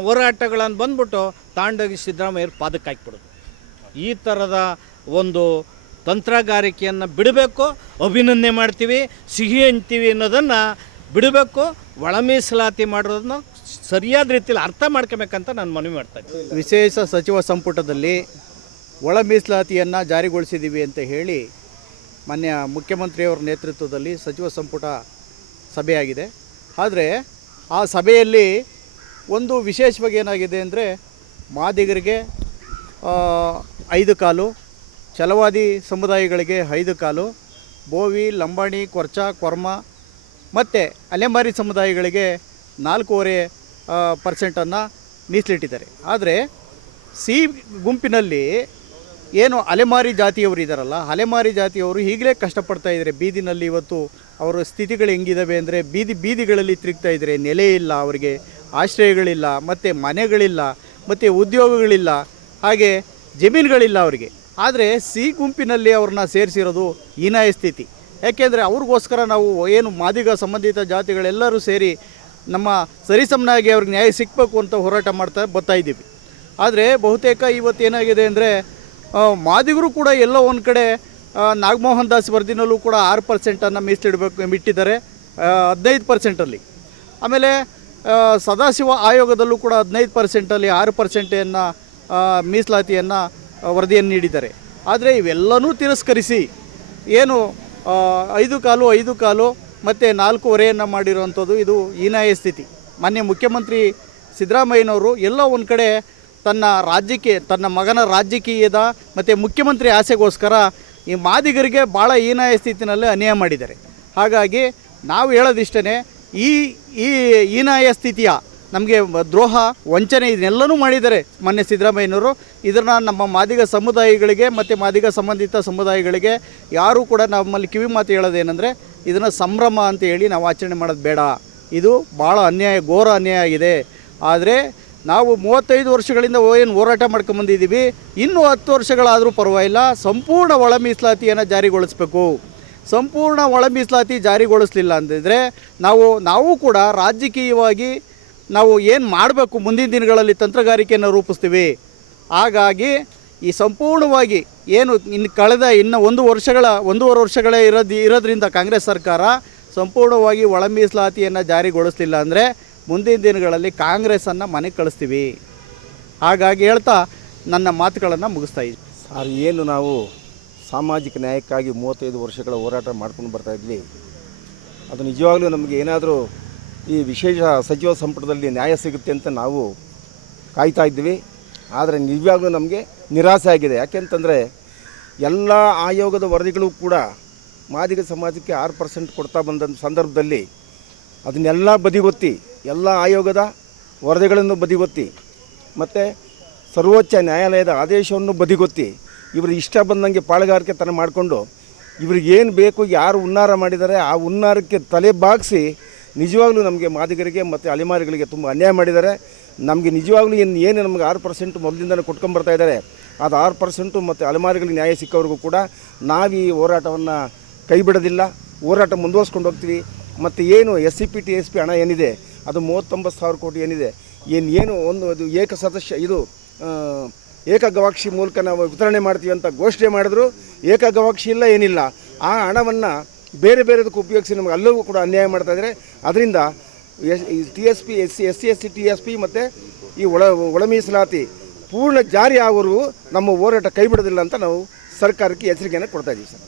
ಹೋರಾಟಗಳನ್ನು ಬಂದ್ಬಿಟ್ಟು ತಾಂಡೋಗಿ ಸಿದ್ದರಾಮಯ್ಯರು ಪಾದಕ್ಕೆ ಹಾಕಿಬಿಡೋದು. ಈ ಥರದ ಒಂದು ತಂತ್ರಗಾರಿಕೆಯನ್ನು ಬಿಡಬೇಕು. ಅಭಿನಂದನೆ ಮಾಡ್ತೀವಿ, ಸಿಹಿ ಹಂಚ್ತೀವಿ ಅನ್ನೋದನ್ನು ಬಿಡಬೇಕು. ಒಳ ಮೀಸಲಾತಿ ಮಾಡೋದನ್ನ ಸರಿಯಾದ ರೀತಿಯಲ್ಲಿ ಅರ್ಥ ಮಾಡ್ಕೊಬೇಕಂತ ನಾನು ಮನವಿ ಮಾಡ್ತಾಯಿದ್ದೀನಿ. ವಿಶೇಷ ಸಚಿವ ಸಂಪುಟದಲ್ಲಿ ಒಳ ಮೀಸಲಾತಿಯನ್ನು ಜಾರಿಗೊಳಿಸಿದ್ದೀವಿ ಅಂತ ಹೇಳಿ ಮಾನ್ಯ ಮುಖ್ಯಮಂತ್ರಿಯವರ ನೇತೃತ್ವದಲ್ಲಿ ಸಚಿವ ಸಂಪುಟ ಸಭೆಯಾಗಿದೆ. ಆದರೆ ಆ ಸಭೆಯಲ್ಲಿ ಒಂದು ವಿಶೇಷವಾಗಿ ಏನಾಗಿದೆ ಅಂದರೆ ಮಾದಿಗರಿಗೆ 5 ಕಾಲು, ಛಲವಾದಿ ಸಮುದಾಯಗಳಿಗೆ 5 ಕಾಲು, ಬೋವಿ, ಲಂಬಾಣಿ, ಕೊರ್ಚ, ಕೊರ್ಮ ಮತ್ತು ಅಲೆಮಾರಿ ಸಮುದಾಯಗಳಿಗೆ 4.5% ಮೀಸಲಿಟ್ಟಿದ್ದಾರೆ. ಆದರೆ ಸಿ ಗುಂಪಿನಲ್ಲಿ ಏನು ಅಲೆಮಾರಿ ಜಾತಿಯವರು ಇದ್ದಾರಲ್ಲ, ಅಲೆಮಾರಿ ಜಾತಿಯವರು ಈಗಲೇ ಕಷ್ಟಪಡ್ತಾ ಇದ್ದಾರೆ. ಬೀದಿನಲ್ಲಿ ಇವತ್ತು ಅವರ ಸ್ಥಿತಿಗಳು ಹೆಂಗಿದ್ದಾವೆ ಅಂದರೆ ಬೀದಿಗಳಲ್ಲಿ ತಿರುಗ್ತಾ ಇದ್ದಾರೆ. ನೆಲೆ ಇಲ್ಲ, ಅವರಿಗೆ ಆಶ್ರಯಗಳಿಲ್ಲ, ಮತ್ತು ಮನೆಗಳಿಲ್ಲ, ಮತ್ತು ಉದ್ಯೋಗಗಳಿಲ್ಲ, ಹಾಗೆ ಜಮೀನುಗಳಿಲ್ಲ ಅವರಿಗೆ. ಆದರೆ ಸಿ ಗುಂಪಿನಲ್ಲಿ ಅವ್ರನ್ನ ಸೇರಿಸಿರೋದು ಹೀನಾಯ ಸ್ಥಿತಿ. ಯಾಕೆಂದರೆ ಅವ್ರಿಗೋಸ್ಕರ ನಾವು ಏನು ಮಾದಿಗ ಸಂಬಂಧಿತ ಜಾತಿಗಳೆಲ್ಲರೂ ಸೇರಿ ನಮ್ಮ ಸರಿಸಮನಾಗಿ ಅವ್ರಿಗೆ ನ್ಯಾಯ ಸಿಗಬೇಕು ಅಂತ ಹೋರಾಟ ಬರ್ತಾ ಇದ್ದೀವಿ. ಆದರೆ ಬಹುತೇಕ ಇವತ್ತೇನಾಗಿದೆ ಅಂದರೆ ಮಾದಿಗರು ಕೂಡ ಎಲ್ಲೋ ಒಂದು ಕಡೆ ನಾಗಮೋಹನ್ ದಾಸ್ ವರದಿನಲ್ಲೂ ಕೂಡ 6% ಮೀಸಲಿಡಬೇಕು ಇಟ್ಟಿದ್ದಾರೆ, 15%. ಆಮೇಲೆ ಸದಾಶಿವ ಆಯೋಗದಲ್ಲೂ ಕೂಡ 15% 6% ಮೀಸಲಾತಿಯನ್ನು ವರದಿಯನ್ನು ನೀಡಿದ್ದಾರೆ. ಆದರೆ ಇವೆಲ್ಲನೂ ತಿರಸ್ಕರಿಸಿ ಏನು 5 ಕಾಲು ಮತ್ತು 4.5 ಮಾಡಿರುವಂಥದ್ದು ಇದು ಹೀನಾಯ ಸ್ಥಿತಿ. ಮಾನ್ಯ ಮುಖ್ಯಮಂತ್ರಿ ಸಿದ್ದರಾಮಯ್ಯನವರು ಎಲ್ಲ ಒಂದು ಕಡೆ ತನ್ನ ಮಗನ ರಾಜಕೀಯದ ಮತ್ತು ಮುಖ್ಯಮಂತ್ರಿ ಆಸೆಗೋಸ್ಕರ ಈ ಮಾದಿಗರಿಗೆ ಭಾಳ ಹೀನಾಯ ಸ್ಥಿತಿನಲ್ಲಿ ಅನ್ಯಾಯ ಮಾಡಿದ್ದಾರೆ. ಹಾಗಾಗಿ ನಾವು ಹೇಳೋದಿಷ್ಟೇ, ಈ ಹೀನಾಯ ಸ್ಥಿತಿಯ ನಮಗೆ ದ್ರೋಹ, ವಂಚನೆ ಇದನ್ನೆಲ್ಲನೂ ಮಾಡಿದ್ದಾರೆ ಮಾನ್ಯ ಸಿದ್ದರಾಮಯ್ಯನವರು. ಇದನ್ನು ನಮ್ಮ ಮಾದಿಗ ಸಮುದಾಯಗಳಿಗೆ ಮತ್ತು ಮಾದಿಗ ಸಂಬಂಧಿತ ಸಮುದಾಯಗಳಿಗೆ ಯಾರೂ ಕೂಡ ನಮ್ಮಲ್ಲಿ ಕಿವಿ ಮಾತು ಹೇಳೋದೇನೆಂದರೆ ಇದನ್ನು ಸಂಭ್ರಮ ಅಂತ ಹೇಳಿ ನಾವು ಆಚರಣೆ ಮಾಡೋದು ಬೇಡ. ಇದು ಭಾಳ ಅನ್ಯಾಯ, ಘೋರ ಅನ್ಯಾಯ ಆಗಿದೆ. ಆದರೆ ನಾವು 35 ವರ್ಷಗಳಿಂದ ಏನು ಹೋರಾಟ ಮಾಡ್ಕೊಂಬಂದಿದ್ದೀವಿ, ಇನ್ನೂ 10 ವರ್ಷಗಳಾದರೂ ಪರವಾಗಿಲ್ಲ, ಸಂಪೂರ್ಣ ಒಳ ಮೀಸಲಾತಿಯನ್ನು ಜಾರಿಗೊಳಿಸಬೇಕು. ಸಂಪೂರ್ಣ ಒಳ ಮೀಸಲಾತಿ ಜಾರಿಗೊಳಿಸಲಿಲ್ಲ ಅಂದಿದ್ರೆ ನಾವು ಕೂಡ ರಾಜಕೀಯವಾಗಿ ನಾವು ಏನು ಮಾಡಬೇಕು ಮುಂದಿನ ದಿನಗಳಲ್ಲಿ ತಂತ್ರಗಾರಿಕೆಯನ್ನು ರೂಪಿಸ್ತೀವಿ. ಹಾಗಾಗಿ ಈ ಸಂಪೂರ್ಣವಾಗಿ ಏನು ಕಳೆದ 1.5 ವರ್ಷಗಳೇ ಇರೋದ್ರಿಂದ ಕಾಂಗ್ರೆಸ್ ಸರ್ಕಾರ ಸಂಪೂರ್ಣವಾಗಿ ಒಳ ಮೀಸಲಾತಿಯನ್ನು ಜಾರಿಗೊಳಿಸಲಿಲ್ಲ ಅಂದರೆ ಮುಂದಿನ ದಿನಗಳಲ್ಲಿ ಕಾಂಗ್ರೆಸ್ಸನ್ನು ಮನೆಗೆ ಕಳಿಸ್ತೀವಿ. ಹಾಗಾಗಿ ಹೇಳ್ತಾ ನನ್ನ ಮಾತುಗಳನ್ನು ಮುಗಿಸ್ತಾ ಇದ್ದೀನಿ. ಸರ್, ಏನು ನಾವು ಸಾಮಾಜಿಕ ನ್ಯಾಯಕ್ಕಾಗಿ 35 ವರ್ಷಗಳ ಹೋರಾಟ ಮಾಡ್ಕೊಂಡು ಬರ್ತಾಯಿದ್ವಿ, ಅದು ನಿಜವಾಗ್ಲೂ ನಮಗೆ ಏನಾದರೂ ಈ ವಿಶೇಷ ಸಚಿವ ಸಂಪುಟದಲ್ಲಿ ನ್ಯಾಯ ಸಿಗುತ್ತೆ ಅಂತ ನಾವು ಕಾಯ್ತಾ ಇದ್ವಿ. ಆದರೆ ನಿಜವಾಗ್ಲೂ ನಮಗೆ ನಿರಾಸೆ ಆಗಿದೆ. ಯಾಕೆಂತಂದರೆ ಎಲ್ಲ ಆಯೋಗದ ವರದಿಗಳು ಕೂಡ ಮಾದಿಗ ಸಮಾಜಕ್ಕೆ 6% ಕೊಡ್ತಾ ಬಂದ ಸಂದರ್ಭದಲ್ಲಿ ಅದನ್ನೆಲ್ಲ ಬದಿಗೊತ್ತಿ, ಎಲ್ಲ ಆಯೋಗದ ವರದಿಗಳನ್ನು ಬದಿಗೊತ್ತಿ, ಮತ್ತು ಸರ್ವೋಚ್ಚ ನ್ಯಾಯಾಲಯದ ಆದೇಶವನ್ನು ಬದಿಗೊತ್ತಿ, ಇವರು ಇಷ್ಟ ಬಂದಂಗೆ ಪಾಳುಗಾರಿಕೆತನ ಮಾಡಿಕೊಂಡು ಇವ್ರಿಗೇನು ಬೇಕು, ಯಾರು ಹುನ್ನಾರ ಮಾಡಿದ್ದಾರೆ ಆ ಹುನ್ನಾರಕ್ಕೆ ತಲೆ ಬಾಗಿಸಿ ನಿಜವಾಗ್ಲೂ ನಮಗೆ ಮಾದಿಗರಿಗೆ ಮತ್ತು ಅಲೆಮಾರಿಗಳಿಗೆ ತುಂಬ ಅನ್ಯಾಯ ಮಾಡಿದ್ದಾರೆ. ನಮಗೆ ನಿಜವಾಗ್ಲೂ ಏನು ನಮಗೆ 6% ಮೊದಲಿಂದಲೇ ಕೊಟ್ಕೊಂಬರ್ತಾ ಇದ್ದಾರೆ, ಅದು 6% ಮತ್ತು ಅಲೆಮಾರಿಗಳಿಗೆ ನ್ಯಾಯ ಸಿಕ್ಕವ್ರಿಗೂ ಕೂಡ ನಾವು ಈ ಹೋರಾಟವನ್ನು ಕೈ ಬಿಡೋದಿಲ್ಲ, ಹೋರಾಟ ಮುಂದುವರ್ಸ್ಕೊಂಡು ಹೋಗ್ತೀವಿ. ಮತ್ತು ಏನು SCP TSP ಹಣ ಏನಿದೆ ಅದು 39,000 ಕೋಟಿ ಏನಿದೆ, ಏನು ಅದು ಏಕಗವಾಕ್ಷಿ ಮೂಲಕ ನಾವು ವಿತರಣೆ ಮಾಡ್ತೀವಿ ಅಂತ ಘೋಷಣೆ ಮಾಡಿದ್ರು. ಏಕಗವಾಕ್ಷಿ ಇಲ್ಲ, ಏನಿಲ್ಲ. ಆ ಹಣವನ್ನು ಬೇರೆದಕ್ಕೆ ಉಪಯೋಗಿಸಿ ನಮಗೆ ಅಲ್ಲವೂ ಕೂಡ ಅನ್ಯಾಯ ಮಾಡ್ತಾಯಿದ್ದಾರೆ. ಅದರಿಂದ TSP SC TSP ಮತ್ತು ಈ ಒಳ ಮೀಸಲಾತಿ ಪೂರ್ಣ ಜಾರಿ ಆಗೋರು ನಮ್ಮ ಹೋರಾಟ ಕೈ ಬಿಡೋದಿಲ್ಲ ಅಂತ ನಾವು ಸರ್ಕಾರಕ್ಕೆ ಎಚ್ಚರಿಕೆಯನ್ನು ಕೊಡ್ತಾ ಇದ್ದೀವಿ ಸರ್.